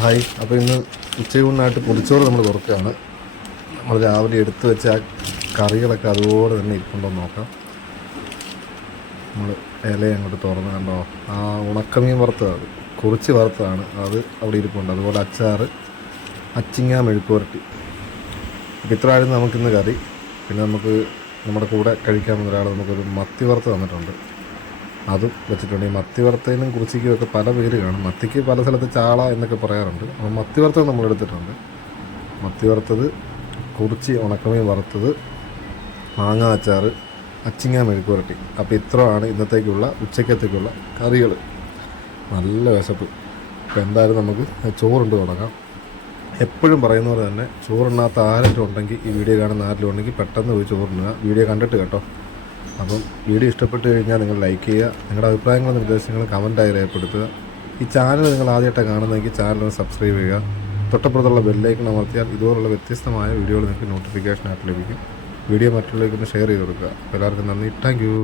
Hi. അപ്പോൾ ഇന്ന് ഉച്ചയൂണിനായിട്ട് പൊതിച്ചോറ് നമ്മൾ തുറക്കുകയാണ്. നമ്മൾ രാവിലെ എടുത്തു വെച്ച ആ കറികളൊക്കെ അതുപോലെ തന്നെ ഇരിപ്പുണ്ടോ നോക്കാം. നമ്മൾ ഇല അങ്ങോട്ട് തുറന്ന് കണ്ടോ, ആ ഉണക്കമീൻ വറുത്തതാണ്, കുറിച്ച് വറുത്തതാണ്, അത് അവിടെ ഇരിപ്പുണ്ട്. അതുപോലെ അച്ചാറ്, അച്ചിങ്ങ മെഴുക്കുവരട്ടി. അപ്പോൾ ഇത്രയായിരുന്നു നമുക്കിന്ന് കറി. പിന്നെ നമുക്ക് നമ്മുടെ കൂടെ കഴിക്കാൻ വന്ന ഒരാൾ നമുക്കൊരു മത്തി വറുത്ത് തന്നിട്ടുണ്ട്, അതും വെച്ചിട്ടുണ്ട്. ഈ മത്തി വറുത്തതിനും കുറിച്ചിക്കും ഒക്കെ പല പേര് കാണും. മത്തിക്ക് പല സ്ഥലത്ത് ചാള എന്നൊക്കെ പറയാറുണ്ട്. അപ്പോൾ മത്തി വറുത്തത് നമ്മൾ എടുത്തിട്ടുണ്ട്. മത്തി വറുത്തത്, കുറിച്ചി ഉണക്കമീൻ വറുത്തത്, മാങ്ങ അച്ചാറ്, അച്ചിങ്ങ മെഴുക്കുവരട്ടി. അപ്പോൾ ഇത്രയാണ് ഇന്നത്തേക്കുള്ള ഉച്ചക്കത്തേക്കുള്ള കറികൾ. നല്ല വിശപ്പ്. അപ്പോൾ എന്തായാലും നമുക്ക് ചോറുണ്ട് തുടങ്ങാം. എപ്പോഴും പറയുന്ന പോലെ തന്നെ ചോറുണ്ണാത്ത ആരെങ്കിലും ഉണ്ടെങ്കിൽ, ഈ വീഡിയോ കാണുന്ന ആരെങ്കിലും ഉണ്ടെങ്കിൽ പെട്ടെന്ന് പോയി ചോറുണ്ണുക. വീഡിയോ കണ്ടിട്ട് കേട്ടോ. അപ്പം വീഡിയോ ഇഷ്ടപ്പെട്ട് കഴിഞ്ഞാൽ നിങ്ങൾ ലൈക്ക് ചെയ്യുക. നിങ്ങളുടെ അഭിപ്രായങ്ങളും നിർദ്ദേശങ്ങളും കമൻറ്റായി രേഖപ്പെടുത്തുക. ഈ ചാനൽ നിങ്ങൾ ആദ്യമായിട്ടാണ് കാണുന്നതെങ്കിൽ ചാനൽ സബ്സ്ക്രൈബ് ചെയ്യുക. തൊട്ടപ്പുറത്തുള്ള ബെല്ലൈക്കൺ അമർത്തിയാൽ ഇതുപോലുള്ള വ്യത്യസ്തമായ വീഡിയോകൾ നിങ്ങൾക്ക് നോട്ടിഫിക്കേഷനായിട്ട് ലഭിക്കും. വീഡിയോ മറ്റുള്ളവർക്കൊന്ന് ഷെയർ ചെയ്ത് കൊടുക്കുക. എല്ലാവർക്കും നന്ദി. Thank you.